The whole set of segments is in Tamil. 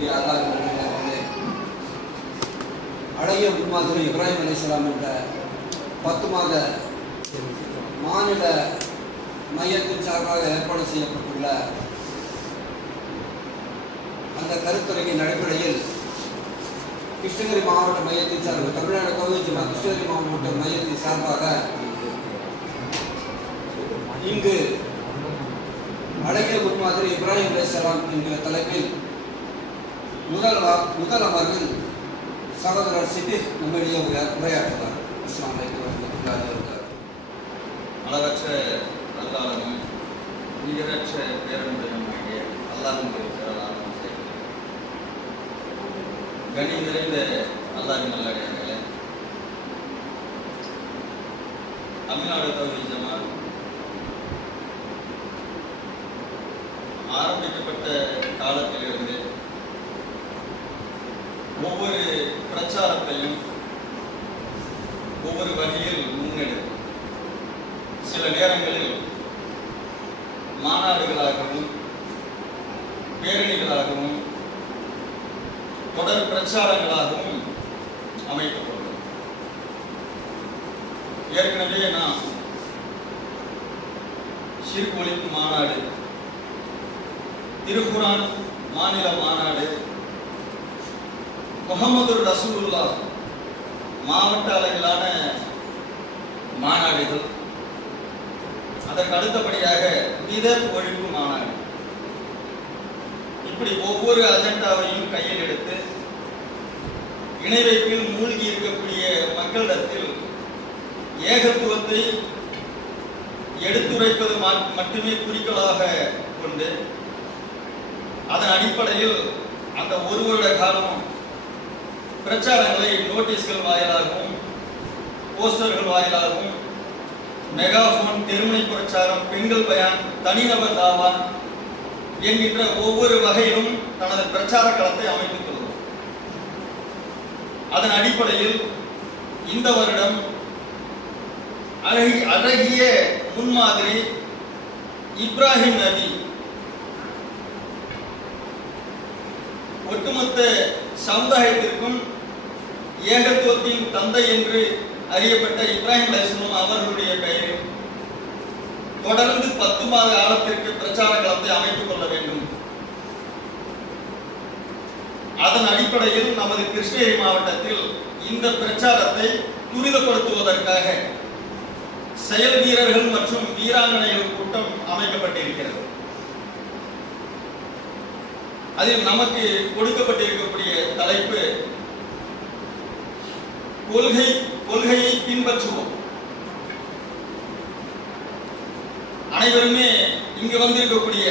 கண்ணியத்துக்குரிய ஆதாரங்களே, அழகிய முன்மாதிரி இப்ராஹிம் அலைஹிஸ்ஸலாம் என்ற 10 மாத மாநில மையத்தின் சார்பாக ஏற்பாடு செய்யப்பட்டுள்ள அந்த கருத்துரையின் அடிப்படையில் கிருஷ்ணகிரி மாவட்ட மையத்தின் சார்பாக, தமிழ்நாடு கோவில் ஜில்லா கிருஷ்ணகிரி மாவட்ட மையத்தின் சார்பாக இங்கு அழகிய முன்மாதிரி இப்ராஹிம் அலைஹிஸ்ஸலாம் என்கிற தலைப்பில் முதல் அமர்வில் சகோதரர் சித்திக் நம்மிடையே உரையாற்றுவார். அஸ்ஸலாமு அலைக்கும் வரஹ்மத்துல்லாஹி வபரகாத்துஹு. அளவற்ற அல்லாஹ்வும் நிகரற்ற பேரன்புடையவனாகிய அல்லாஹ்வின் பெயராலும் சேர்க்கிறேன். கனி நிறைந்த அல்லாஹ்வின் நல்லடியார்களே, தமிழ்நாடு தௌஹீத் ஜமாத் ஆரம்பிக்கப்பட்ட காலத்திலிருந்து ஒவ்வொரு பிரச்சாரத்தையும் ஒவ்வொரு வகையில் முன்னெடுக்கும். சில நேரங்களில் மாநாடுகளாகவும் பேரணிகளாகவும் தொடர் பிரச்சாரங்களாகவும் அமைக்கப்படும். ஏற்கனவே நாம் ஷிர்க் ஒழிப்பு மாநாடு, திருக்குரான் மாநில மாநாடு, முஹம்மது ரசூலுல்லாஹ் மாவட்ட அளவிலான மாநாடுகள், அதற்கு அடுத்தபடியாக பிதத் ஒழிப்பு மாநாடு, இப்படி ஒவ்வொரு அஜெண்டாவையும் கையில் எடுத்து இணை வைப்பில் மூழ்கி இருக்கக்கூடிய மக்களிடத்தில் ஏகத்துவத்தை எடுத்துரைப்பது மட்டுமே குறிக்கோளாக கொண்டு அதன் அடிப்படையில் அந்த ஒரு வருட காலமும் பிரச்சாரங்களை நோட்டீஸ்கள் வாயிலாகவும் போஸ்டர்கள் வாயிலாகவும் மெகாஃபோன், தெருமுனை பிரச்சாரம், பெண்கள் பயான், தனிநபர் தாவா என்கின்ற ஒவ்வொரு வகையிலும் தனது பிரச்சார களத்தை அமைத்துக் கொள்ளும். அதன் அடிப்படையில் இந்த வருடம் அழகிய முன்மாதிரி இப்ராஹிம் நபி ஒட்டுமொத்த சமுதாயத்திற்கும் ஏகத்துவத்தின் தந்தை என்று அறியப்பட்ட இப்ராஹிம் அலைஹிஸ்ஸலாம் அவர்களுடைய பெயரில் தொடர்ந்து 10 மாத காலத்திற்கு பிரச்சார களத்தை அமைத்துக் கொள்ள வேண்டும். அதன் அடிப்படையில் நமது கிருஷ்ணகிரி மாவட்டத்தில் இந்த பிரச்சாரத்தை துரிதப்படுத்துவதற்காக செயல் வீரர்கள் மற்றும் வீராங்கனைகள் கூட்டம் அமைக்கப்பட்டிருக்கிறது. அதில் நமக்கு கொடுக்கப்பட்டிருக்கக்கூடிய தலைப்பு கொள்கையை பின்பற்றுவோம். அனைவருமே இங்கு வந்திருக்கக்கூடிய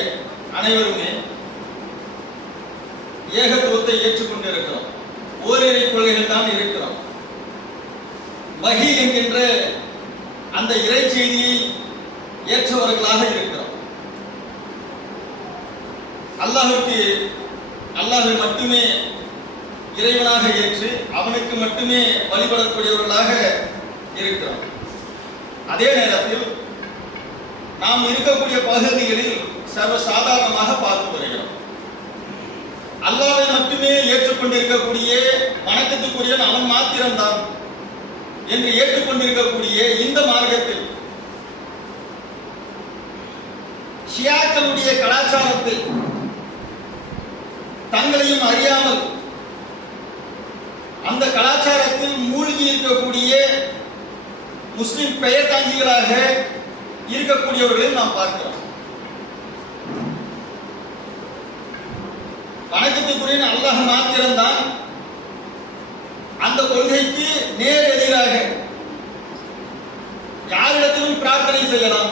அனைவருமே ஏகத்துவத்தை ஏற்றுக்கொண்டிருக்கிறோம். ஓரிரை கொள்கைகள் தான் இருக்கிறோம். வஹி என்கின்ற அந்த இறை செய்தியை ஏற்றவர்களாக இருக்கிறோம். அல்லாஹ்வை மட்டுமே இறைவனாக ஏற்று அவனுக்கு மட்டுமே வழிபடக்கூடியவர்களாக இருக்கிறோம். அதே நேரத்தில் நாம் இருக்கக்கூடிய பகுதிகளில் சர்வசாதாரணமாக பார்த்து வருகிறோம். அல்லாஹ்வை மட்டுமே ஏற்றுக்கொண்டிருக்கக்கூடிய வணக்கத்துக்குரிய அவன் மாத்திரம்தான் என்று ஏற்றுக்கொண்டிருக்கக்கூடிய இந்த மார்க்கத்தில் ஷியாக்களுடைய கலாச்சாரத்தை தங்களையும் அறியாமல் அந்த கலாச்சாரத்தில் மூழ்கி இருக்கக்கூடிய முஸ்லிம் பெயர் தாங்கிகளாக இருக்கக்கூடியவர்களையும் நாம் பார்க்கிறோம். வணக்கத்துக்குரிய அல்லாஹ் மாத்திரம்தான் அந்த கொள்கைக்கு நேர் எதிராக யாரிடத்திலும் பிரார்த்தனை செய்யலாம்,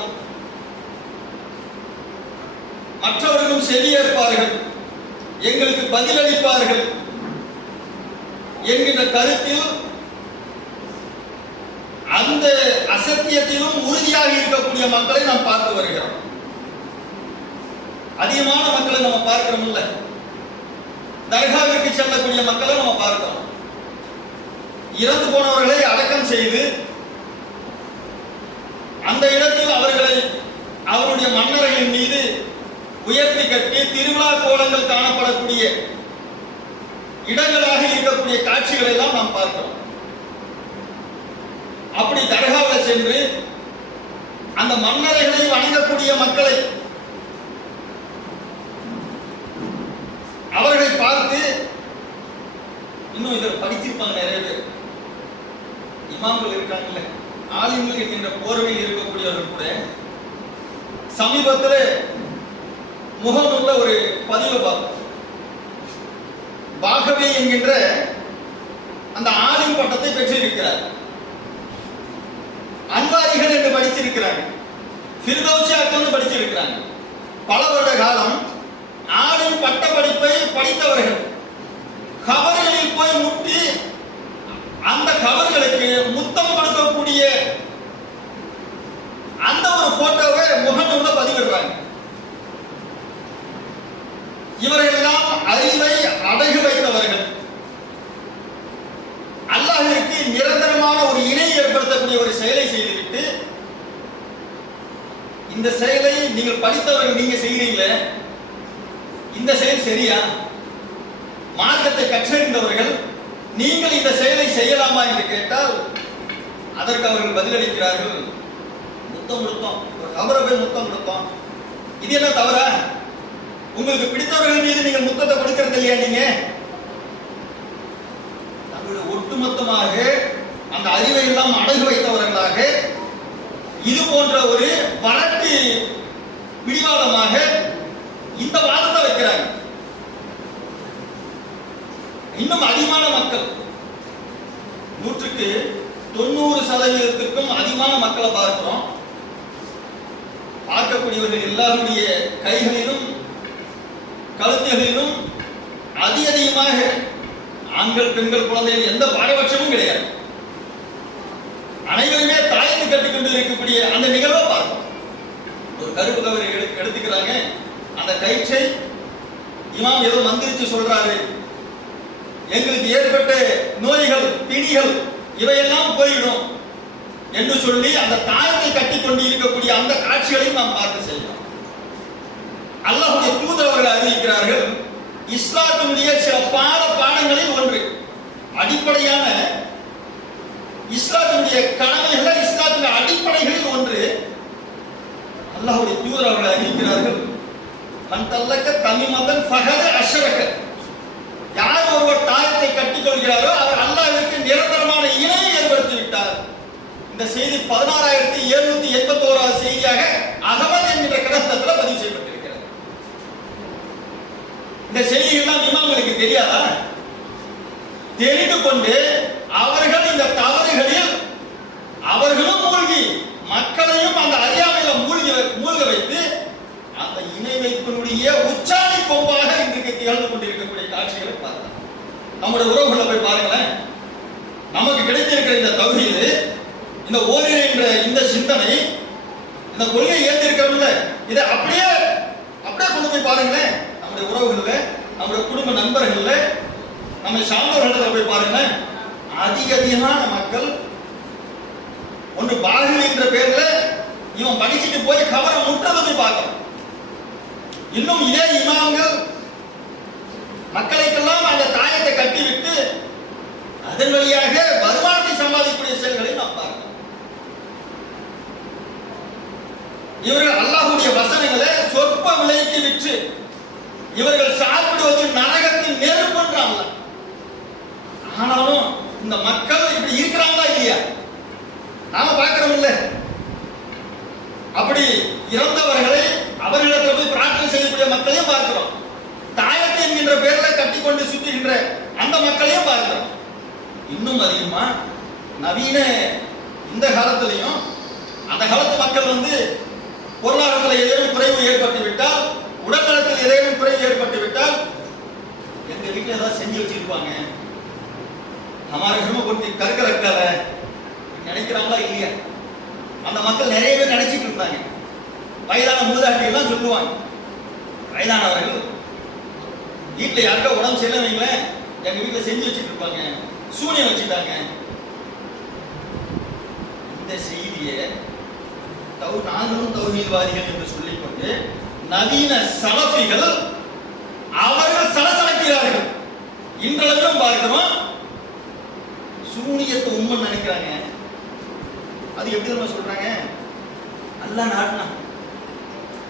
மற்றவர்களும் செவியேற்பார்கள், எங்களுக்கு பதிலளிப்பார்கள் என்கின்ற கருத்தில் அந்த அசத்தியத்திலும் உறுதியாக இருக்கக்கூடிய மக்களை நாம் பார்த்து வருகிறோம். அதிகமான மக்களை நம்ம பார்க்கிறோம் இல்ல, தர்காவிற்கு செல்லக்கூடிய மக்களை நம்ம பார்க்கிறோம். இறந்து போனவர்களை அடக்கம் செய்து அந்த இடத்தில் அவர்களை அவருடைய மன்னர்களின் மீது உயர்த்தி கட்டி திருவிழா கோலங்கள் காணப்படக்கூடிய இடங்களாக இருக்கக்கூடிய காட்சிகளை எல்லாம் நாம் பார்க்கிறோம். அப்படி தர்காவில் சென்று அந்த மன்னரைகளை வணங்கக்கூடிய மக்களை அவர்களை பார்த்து, இன்னும் இதில் படிச்சிருப்பாங்க நிறைய பேர், இமாம்கள் இருக்காங்கல்ல, ஆலிம்கள் என்கின்ற போர்வையில் இருக்கக்கூடியவர்கள் கூட சமீபத்தில் முகநூல்ல ஒரு பதிவு பார்த்தோம். பாகவே என்கின்ற அந்த ஆலிம் பட்டத்தை பெற்றிருக்கிறார். அன்வாரிகள் என்று படிச்சிருக்கிறாங்க, ஃபிர்தௌசியாக்கள் படிச்சிருக்கிறாங்க. பல வருட காலம் ஆலிம் பட்ட படிப்பை படித்தவர்கள் கபர்களில் போய் முட்டி அந்த கபர்களுக்கு முத்தம் கொடுக்கக்கூடிய அந்த ஒரு போட்டோவை முகநூல்ல பதிவிடுறாங்க. இவர்கள் எல்லாம் அறிவை அடகு வைத்தவர்கள், அல்லாஹ்விற்கு நிரந்தரமான ஒரு இணை ஏற்படுத்தக்கூடிய ஒரு செயலை செய்துவிட்டு, இந்த செயலை நீங்கள் படித்தவர்கள் நீங்க செய்கிறீங்களே, இந்த செயல் சரியா? மார்க்கத்தை கற்றறிந்தவர்கள் நீங்கள் இந்த செயலை செய்யலாமா என்று கேட்டால் அதற்கு அவர்கள் பதிலளிக்கிறார்கள், முத்தம் கொடுத்தோம், ஒரு கபரை போய் முத்தம் கொடுத்தோம், இது என்ன தவறா? உங்களுக்கு பிடித்தவர்கள் மீது நீங்கள் முத்தத்தை கொடுக்கிறது இல்லையா? நீங்க தங்களுடைய ஒட்டுமொத்தமாக அந்த அறிவை எல்லாம் அடகு வைத்தவர்களாக இது போன்ற ஒரு வரட்டு பிடிவாதமாக இந்த வாதத்தை வைக்கிறாங்க. இன்னும் அதிகமான மக்கள், 90% அதிகமான மக்களை பார்க்கிறோம். பார்க்கக்கூடியவர்கள் எல்லாருடைய கைகளிலும் கழுத்துகளிலும் அதிகமாக ஆண்கள் பெண்கள் குழந்தைகள் எந்த பாரபட்சமும் கிடையாது. அனைவருமே தாய்த்து கட்டிக்கொண்டு இருக்கக்கூடிய அந்த நிகழ்வை பார்ப்போம். ஒரு கருப்பு கவரை எடுத்துக்கிறாங்க, அந்த கயிற்றை இமாம் ஏதோ மந்திரிச்சு சொல்றாரு, எங்களுக்கு ஏற்பட்ட நோய்கள் பிணிகள் இவையெல்லாம் போயிடும் என்று சொல்லி அந்த தாயத்தை கட்டி கொண்டு இருக்கக்கூடிய அந்த காட்சிகளையும் நாம் பார்த்து செய்யலாம். அல்லாஹ்வுடைய தூதர் அவர்கள் அறிவிக்கிறார்கள், இஸ்லாத்தினுடைய சில பாடங்களில் ஒன்று, அடிப்படையான இஸ்லாத்தினுடைய கடமைகள், இஸ்லாத்தினுடைய அடிப்படைகளில் ஒன்று, அல்லாஹ்வுடைய தூதர் அவர்கள் அறிவிக்கிறார்கள், மன் தல்லக்க தமிமதன் ஃபஹத அஷ்ரக, யார் ஒருவர் தாயத்தை கட்டிக் கொள்கிறாரோ அவர் அல்லாஹ்விற்கு நிரந்தரமான இணையை ஏற்படுத்தி விட்டார். இந்த செய்தி 16781வது செய்தியாக அகமது என்கிற கிரந்தத்தில் பதிவு செய்யப்பட்டிருக்கிறது. இந்த செய்தியெல்லாம் இமாம்களுக்கு தெரியாதா? தெரிந்து கொண்டு அவர்கள் இந்த தவறுகளில் அவர்களும் மூழ்கி மக்களையும் அந்த அறியாமையில மூழ்க வைத்து அந்த இணை வைப்பினுடைய உச்சாணி கொம்பாக இன்றைக்கு திகழ்ந்து கொண்டிருக்கக்கூடிய காட்சிகளை பார்க்கலாம். நம்முடைய உறவுகளை போய் பாருங்களேன். நமக்கு கிடைத்திருக்கிற இந்த தௌஹீது, இந்த ஓரிரை என்ற இந்த சிந்தனை, இந்த கொள்கை ஏற்றிருக்கிறோம்ல, இதை அப்படியே கொண்டு போய் பாருங்களேன். நம்முடைய உறவுகள்ல, நம்முடைய குடும்ப நண்பர்கள்ல, நம்ம சார்ந்தவர்களிடத்துல போய் பாருங்களேன். அதிகமான மக்கள் ஒன்று பாகில் என்ற பேர்ல இவன் படிச்சுட்டு போய் கவரை முற்றதை போய் பார்க்கலாம். இன்னும் இதே இமாம்கள் மக்களுக்கெல்லாம் அந்த தாயத்தை கட்டிவிட்டு அதன் வழியாக வருமானத்தை சம்பாதிக்கக்கூடிய செயல்களை நாம் பார்க்கலாம். இவர்கள் அல்லாஹ்வுடைய வசனங்களை சொற்ப விலைக்கு விற்று இவர்கள் சாப்பிடுவது நரகத்தின் நெருப்புன்றாங்க. ஆனாலும் இந்த மக்கள் இப்படி இருக்கிறாங்களா இல்லையா? நாம பார்க்கிறோம் இல்ல? அப்படி இறந்தவர்களை அவர்களிடத்தில் போய் பிரார்த்தனை செய்யக்கூடிய மக்களையும் பார்க்கிறோம். தாயத்தை என்கின்ற பேர்ல கட்டிக்கொண்டு சுற்றுகின்ற அந்த மக்களையும் பார்க்கிறோம். இன்னும் அதிகமா நவீன இந்த காலத்திலையும் அந்த காலத்து மக்கள் பொருளாதாரத்தில் ஏதேனும் குறைவு ஏற்பட்டு விட்டால், உடல்நலத்தில் ஏதேனும் குறைவு ஏற்பட்டு விட்டால், எங்க வீட்டில் ஏதாவது செஞ்சு வச்சிருப்பாங்க, அமாரகமா கொண்டு கற்க ரக்கால நினைக்கிறாங்களா இல்லையா? அந்த மக்கள் நிறைய பேர் நினைச்சிட்டு இருந்தாங்க. வயதான மூதாட்டிகள் தான் சொல்லுவாங்க, வயதானவர்கள் வீட்டில் யாருக்கா உடம்பு சரியில்லை வைங்களேன், எங்க வீட்டில் செஞ்சு வச்சுட்டு இருப்பாங்க, சூனியம் வச்சுட்டாங்க. இந்த செய்தியை நாங்களும் தௌஹீத்வாதிகள் என்று சொல்லிக்கொண்டு நவீன சலஃபிகள் அவர்கள் சலசலக்கிறார்கள். இன்றளவும் பார்க்கிறோம். சூனியத்தை உண்மை நினைக்கிறாங்க. அது எப்படி நம்ம சொல்றாங்க? அல்லாஹ் நாடினா.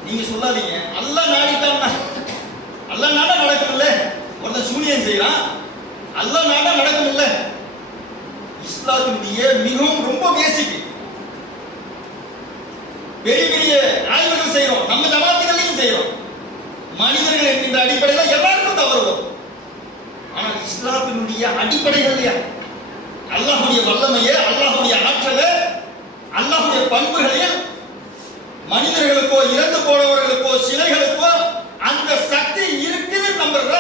நீங்க சொல்லாதீங்க, அல்லாஹ் நாடிட்டான்னா. அல்லாஹ் நாடா நடக்கும் இல்ல. ஒருத்தன் சூனியம் செய்யறான், அல்லாஹ் நாடா நடக்கும் இல்ல. இஸ்லாத்தினுடைய மிகவும் ரொம்ப பேசிக். பெரிய பெரிய ஆய்வுகள் செய்யறோம், நம்ம ஜமாத்துகளையும் செய்யறோம். மனிதர்கள் என்கின்ற அடிப்படையில் எல்லாருக்கும் தவறு வரும். ஆனால் இஸ்லாத்தினுடைய அடிப்படைகள் அல்லாஹ்வுடைய வல்லமையே, அல்லாஹ்வுடைய ஆற்றலே, அல்லாஹ்வுடைய பண்புகளில் மனிதர்களுக்கோ இறந்து போனவர்களுக்கோ சிலைகளுக்கோ அந்த சக்தி இருக்குது நம்புற.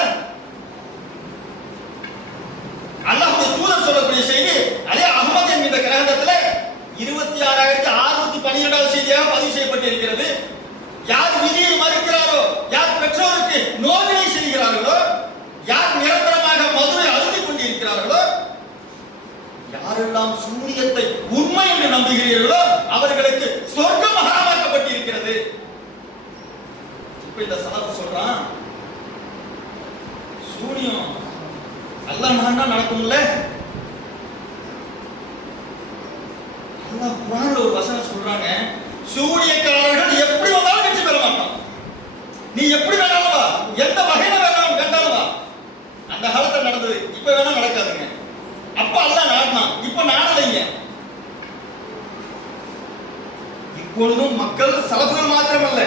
அல்லாஹ்வுடைய தூதர் சொல்லக்கூடிய செய்தி அதே அஹ்மத் என்கிற கிரந்தத்துல 26,612வது செய்தியாக பதிவு செய்யப்பட்டிருக்கிறது. யார் விதியை மறுக்கிறாரோ, யார் பெற்றோருக்கு நோவினை செய்கிறார்களோ, யார் நிரந்தரமாக மதுரை அழுதிக் கொண்டிருக்கிறார்களோ, யாரெல்லாம் சூனியத்தை உண்மை என்று நம்புகிறீர்களோ அவர்களுக்கு சொர்க்கம் ஹராமாக்கப்பட்டிருக்கிறது. இப்ப இந்த சலஃப் சொல்றான், சூனியம் அல்லாஹ் நாடினா நடக்கும்ல. அல்லாஹ் குர்ஆன்ல ஒரு வசனம் சொல்றாங்க, சூனியக்காரர்கள் எப்படி வந்தாலும் வெற்றி பெற மாட்டான். நீ எப்படி வேணாலும் வா, எந்த வகையில வேண்டாலும் வா. அந்த காலத்துல நடந்தது, இப்ப வேணா நடக்காதுங்க. அப்ப அல்லாஹ் நாடினான், இப்ப நாடலைங்க. இப்பொழுதும் மக்கள் சலஃப்கள் மாத்திரமல்ல,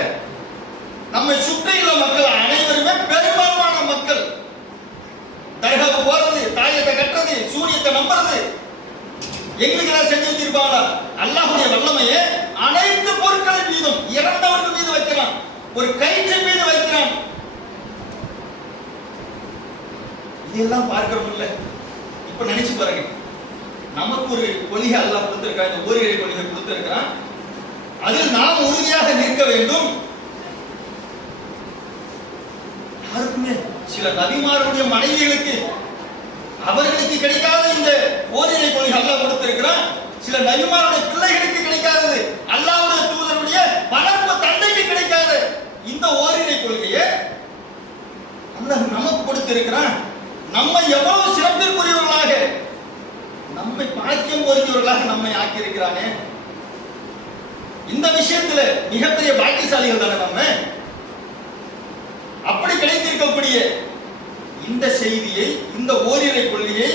நம்மை சுற்றியுள்ள மக்கள் அனைவருமே பெரும்பாலான மக்கள் தர்காவுக்கு போறது, தாயத்தை கட்டுறது, சூரியத்தை நம்புறது, எங்களுக்கு எல்லாம் செஞ்சு வச்சிருப்பாங்க. அல்லாஹ்வுடைய வல்லமையை அனைத்து பொருட்களின் மீதும், இறந்தவர்கள் மீது வைக்கிறான், ஒரு கயிற்றின் மீது வைக்கிறான். இதெல்லாம் பார்க்கிறோம் இல்ல. இப்ப நினைச்சு பாருங்க, நமக்கு ஒரு கொள்கை அல்லாஹ் கொடுத்திருக்கான், இந்த ஓரிரை கொள்கை கொடுத்திருக்கிறான். அதில் நாம் உறுதியாக நிற்க வேண்டும். யாருக்குமே சில நபிமார்களுடைய மனைவிகளுக்கு அவர்களுக்கு கிடைக்காத இந்த ஓரிரை கொள்கை அல்லாஹ் கொடுத்திருக்கிறான். சில நபிமாருடைய பிள்ளைகளுக்கு கிடைக்காதது, அல்லாஹ்வுடைய தூதருடைய வளர்ப்பு தந்தைக்கு கிடைக்காத இந்த ஓரிரை கொள்கையை அல்லாஹ் நமக்கு கொடுத்திருக்கிறான். நம்மை எவ்வளவு சிறப்பிற்குரியவர்களாக, நம்மை பாக்கியம் பொருந்தியவர்களாக நம்மை ஆக்கியிருக்கிறானே. இந்த விஷயத்துல மிகப்பெரிய பாக்கியசாலிகள் தானே நம்ம. அப்படி கிடைத்திருக்கக்கூடிய இந்த செய்தியை, இந்த ஓரிரை கொள்கையை,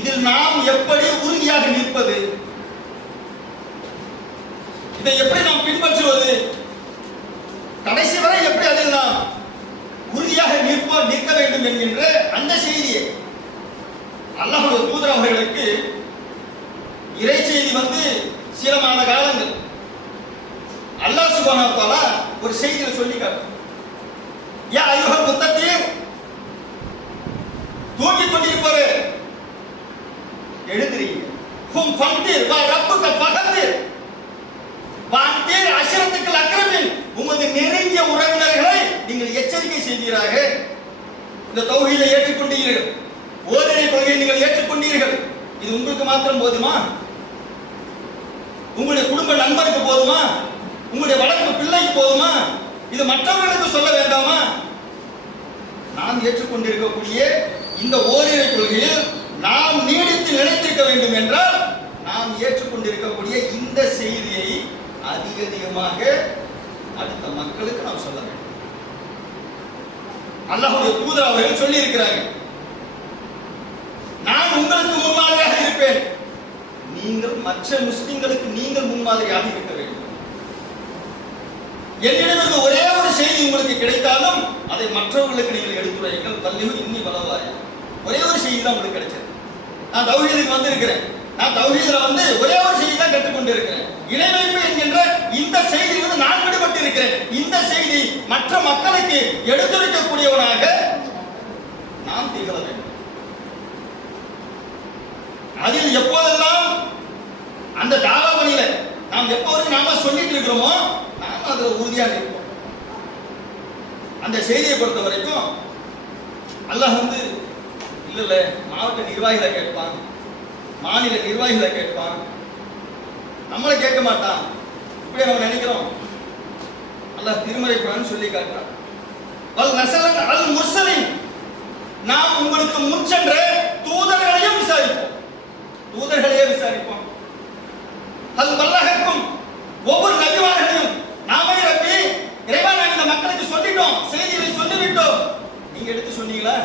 இதில் நாம் எப்படி உறுதியாக நிற்பது, இதை எப்படி நாம் பின்பற்றுவது, கடைசி வரை எப்படி அதில் நாம் உறுதியாக நிற்க வேண்டும் என்கின்ற அந்த செய்தியை அல்லாஹ்வுடைய தூதர் அவர்களுக்கு இறை செய்தி வந்து சில மாத காலங்கள் அல்லாஹ் சுப்ஹானஹு வ தஆலா ஒரு செய்தியை சொல்லி காட்டுறார். யா அய்யுஹல் முத்தகீன், தூங்கிக் கொண்டிருப்பவரே எழுந்திரீங்க. ஹும் ஃபன்திர் வ ரப்புக ஃபஹதிர் வான்தீர் அஷரத்துக்கு அக்ரமின், உமது நெருங்கிய உறவினர்களை நீங்கள் எச்சரிக்கை செய்வீராக. இந்த தௌஹீதை ஏற்றுக்கொண்டீர்கள், ஓரிரை கொள்கையை நீங்கள் ஏற்றுக்கொண்டீர்கள். இது உங்களுக்கு மாத்திரம் போதுமா? உங்களுடைய குடும்ப நண்பருக்கு போதுமா? உங்களுடைய வளர்ப்பு பிள்ளைக்கு போதுமா? இது மற்றவர்களுக்கு சொல்ல வேண்டாமா? நாம் ஏற்றுக்கொண்டிருக்கக்கூடிய இந்த ஓரிரை கொள்கையில் நாம் நீடித்து நிலைத்திருக்க வேண்டும் என்றால் நாம் ஏற்றுக்கொண்டிருக்கக்கூடிய இந்த செய்தியை அதிகமாக அடுத்த மக்களுக்கு நாம் சொல்ல வேண்டும். அல்லாஹ்வுடைய தூதர் அவர்கள் சொல்லி இருக்கிறார்கள், நான் உங்களுக்கு முன்மாதிரியாக இருப்பேன், நீங்கள் மற்ற முஸ்லிம்களுக்கு நீங்கள் முன்மாதிரியாக இருக்க வேண்டும். என்னிடமிருந்து ஒரே ஒரு செய்தி உங்களுக்கு கிடைத்தாலும் அதை மற்றவர்களுக்கு நீங்கள் எடுத்துரையுங்கள். பல்லிஹு இன்னி வலவாய, ஒரே ஒரு செய்தி தான் உங்களுக்கு கிடைச்சது. நான் தௌஹீதுக்கு வந்திருக்கிறேன், நான் தௌஹீதுல வந்து ஒரே ஒரு செய்தி தான் கற்றுக்கொண்டு இருக்கிறேன். இணை வைப்பு என்கின்ற இந்த செய்தியிலிருந்து நான் விடுபட்டு இருக்கிறேன். இந்த செய்தி மற்ற மக்களுக்கு எடுத்துரைக்கக்கூடியவனாக நாம் திகழ வேண்டும். அதில் எப்போதெல்லாம் அந்த தாவா பணியில நாம் எப்போதும் நாம சொல்லிட்டு இருக்கிறோமோ நாம அதுல உறுதியாக இருப்போம். அந்த செய்தியை பொறுத்த வரைக்கும் அல்லாஹ் வந்து இல்ல மாவட்ட நிர்வாகிகளை கேட்பான், மாநில நிர்வாகிகளை கேட்பான், நம்மளை கேட்க மாட்டான். இப்படியே நம்ம நினைக்கிறோம். அல்லாஹ் திருமறை குர்ஆன் சொல்லி காட்டுறான், வல் நஸலன் அல் முர்சலின், நாம் உங்களுக்கு முன் சென்ற தூதர்களையும் விசாரிப்போம். தூதர்களையே விசாரிப்போம். அது பல்லகக்கும் ஒவ்வொரு நபிமார்களையும் நாமே ரப்பி இறைவா நாங்கள் இந்த மக்களுக்கு சொல்லிட்டோம், செய்திகளை சொல்லிவிட்டோம், நீங்க எடுத்து சொன்னீங்களா?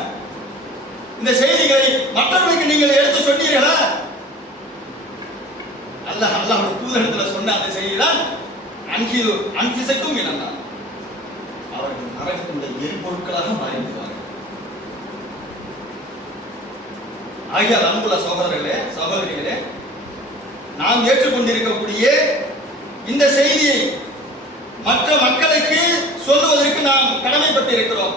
இந்த செய்திகளை மற்றவர்களுக்கு நீங்கள் எடுத்து சொன்னீர்களா? அல்லாஹ்வுடைய தூதரிடத்தில் சொன்ன அந்த செய்திதான் அன்பிசைக்கும் என்னன்னா அவர்கள் நரகத்தினுடைய எரிபொருட்களாக மாறிவிடுவார்கள். ஆகியால் அன்புள்ள சகோதரர்களே சகோதரிகளே, நாம் ஏற்றுக்கொண்டிருக்கக்கூடிய இந்த செய்தியை மற்ற மக்களுக்கு சொல்லுவதற்கு நாம் கடமைப்பட்டிருக்கிறோம்.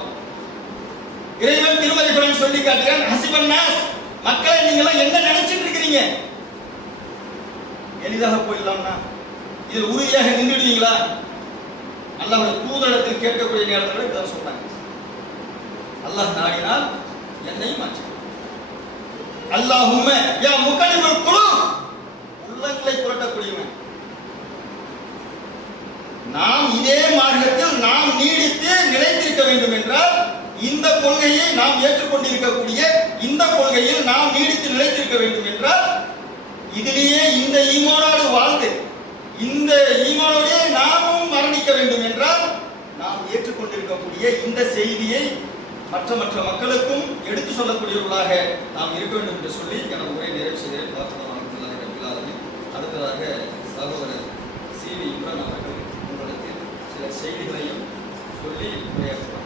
இறைவன் திருமதி குர்ஆன் சொல்லி காட்டுகிறான், ஹஸிபன்னாஸ், மக்களை நீங்க என்ன நினைச்சிட்டு இருக்கிறீங்க? எளிதாக போயிடலாம்னா இதில் உறுதியாக நின்றுடுவீங்களா? அல்லாஹ்வுடைய தூதரிடத்தில் கேட்கக்கூடிய நேரத்தில் இதான் சொன்னாங்க. அல்லாஹ் நாடினால் என்னை மாற்று. அல்லாஹும்ம யா முகல்லிபுல் குலூப், உள்ளங்களை புரட்டக்கூடியவன், நாம் இதே மார்க்கத்தில் நாம் நீடித்து நிலைத்திருக்க வேண்டும் என்றால் இந்த கொள்கையை நாம் ஏற்றுக்கொண்டிருக்கக்கூடிய இந்த கொள்கையில் நாம் நீடித்து நிலைத்திருக்க வேண்டும் என்றால் இதிலேயே இந்த ஈமானோடு வாழ்ந்து இந்த ஈமானோடே நாமும் மரணிக்க வேண்டும் என்றால் நாம் ஏற்றுக்கொண்டிருக்கக்கூடிய இந்த செய்தியை மற்ற மக்களுக்கும் எடுத்து சொல்லக்கூடியவர்களாக நாம் இருக்க வேண்டும் என்று சொல்லி எனது உரை நிறைவு செய்கிறேன். அடுத்ததாக சகோதரர் சி.வி. இம்ரான் அவர்கள் உங்களுக்கு சில செய்திகளையும் சொல்லி உரையாற்றுவார்.